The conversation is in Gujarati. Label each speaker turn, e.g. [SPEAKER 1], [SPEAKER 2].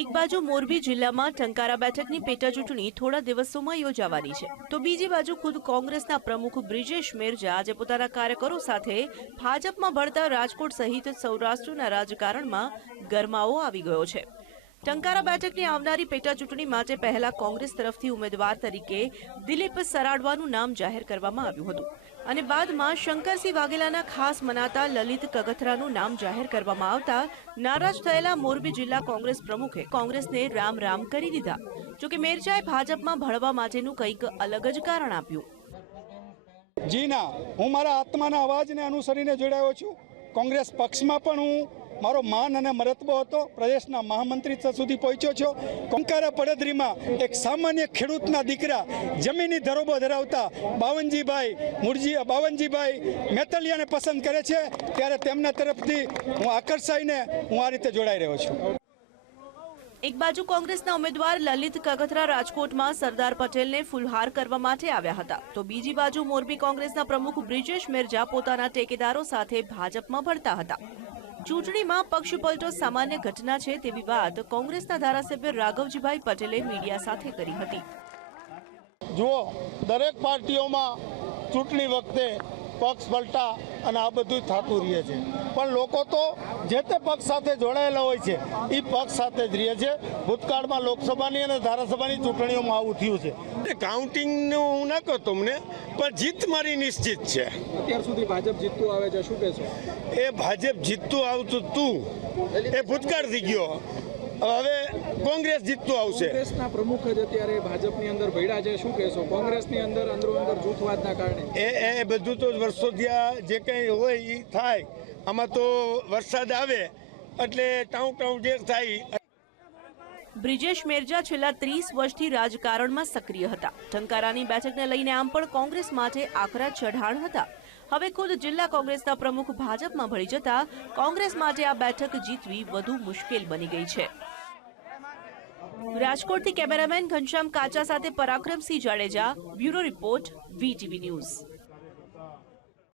[SPEAKER 1] એક બાજુ મોરબી જિલ્લામાં ટંકારા બેઠકની પેટા ચૂંટણી થોડા દિવસોમાં યોજાવાની છે. તો બીજી બાજુ ખુદ કોંગ્રેસના પ્રમુખ બ્રિજેશ મેરજા આજે પોતાના કાર્યકરો સાથે ભાજપમાં ભળતા રાજકોટ સહિત સૌરાષ્ટ્રના રાજકારણમાં ગરમાવો આવી ગયો છે. ટંકારા બેઠકની આવનારી પેટા ચૂંટણી માટે પહેલા કોંગ્રેસ તરફથી ઉમેદવાર તરીકે દિલીપ સરાડવાનું નામ જાહેર કરવામાં આવ્યું હતું. અને બાદમાં શંકરસિંહ વાઘેલાના ખાસ મનાતા લલિત કગથરાનું નામ જાહેર કરવામાં આવતા નારાજ થયેલા મોરબી જિલ્લા કોંગ્રેસ પ્રમુખે કોંગ્રેસને રામ રામ કરી દીધા. જોકે મેરજાએ ભાજપમાં ભળવા માટેનું કંઈક અલગ જ કારણ આપ્યું.
[SPEAKER 2] જી ના, હું મારા આત્માના અવાજને અનુસરીને જોડાયો છું. કોંગ્રેસ પક્ષમાં પણ હું મારો માન અને મરતબો હતો. પ્રદેશના મહામંત્રી સુધી પહોંચ્યો છો. કંકારા પડદરીમાં એક સામાન્ય ખેડૂતના દીકરા જમીની ધરોબો ધરાવતા બાવનજીભાઈ મુરજી, બાવનજીભાઈ મેતલિયાને પસંદ કરે છે. ત્યારે તેમના તરફથી હું આકર્ષાઈને હું આ રીતે જોડાઈ રહ્યો છું.
[SPEAKER 1] એક બાજુ કોંગ્રેસના ઉમેદવાર લલિત કગથરા રાજકોટમાં સરદાર પટેલને ફુલહાર કરવા માટે આવ્યા હતા. તો બીજી બાજુ મોરબી કોંગ્રેસના પ્રમુખ બ્રિજેશ મિર્જા પોતાના ટેકેદારો સાથે ભાજપમાં ભળતા હતા. ચૂંટણીમાં પક્ષ પલટો સામાન્ય ઘટના છે તેવી વાત કોંગ્રેસના ધારાસભ્ય રાઘવજીભાઈ પટેલે મીડિયા સાથે કરી હતી.
[SPEAKER 3] જુઓ, દરેક પાર્ટીઓમાં ચૂંટણી વખતે પક્ષ પલટા અને આ બધું થતું રહે છે. પણ લોકો તો જે તે પક્ષ સાથે જોડાયેલા હોય છે એ પક્ષ સાથે જ રહે છે. ભૂતકાળમાં લોકસભાની અને ધારાસભાની ચૂંટણીઓમાં આવું થયું છે.
[SPEAKER 4] કાઉન્ટિંગનું હું ના કહું તમને પણ જીત મારી નિશ્ચિત છે.
[SPEAKER 5] અત્યાર સુધી ભાજપ જીતતું આવે છે શું કહેશો?
[SPEAKER 4] એ ભાજપ જીતતું આવતું તું એ ભૂતકાળ થઈ ગયો. હવે કોંગ્રેસ જીતતું આવશે.
[SPEAKER 5] કોંગ્રેસના પ્રમુખ જ અત્યારે ભાજપની અંદર ભેડા છે શું કહેશો? કોંગ્રેસની અંદર અંદરો અંદર જૂથવાદના કારણે.
[SPEAKER 4] એ એ બધું તો વર્ષોથી આ જે કંઈ હોય એ થાય. આમાં તો વરસાદ આવે એટલે ટાઉં ટાઉં જે થાય.
[SPEAKER 1] બ્રિજેશ મેરજા છેલ્લા ત્રીસ વર્ષથી રાજકારણમાં સક્રિય હતા. ઠંકારાની બેઠકને લઈને આમ પણ કોંગ્રેસ માટે આકરા ચઢાણ હતા. હવે ખુદ જિલ્લા કોંગ્રેસના પ્રમુખ ભાજપમાં ભળી જતા કોંગ્રેસ માટે આ બેઠક જીતવી વધુ મુશ્કેલ બની ગઈ છે. રાજકોટથી કેમેરામેન ઘનશ્યામ કાચા સાથે Parakramsinh Jadeja bureau report VTV news.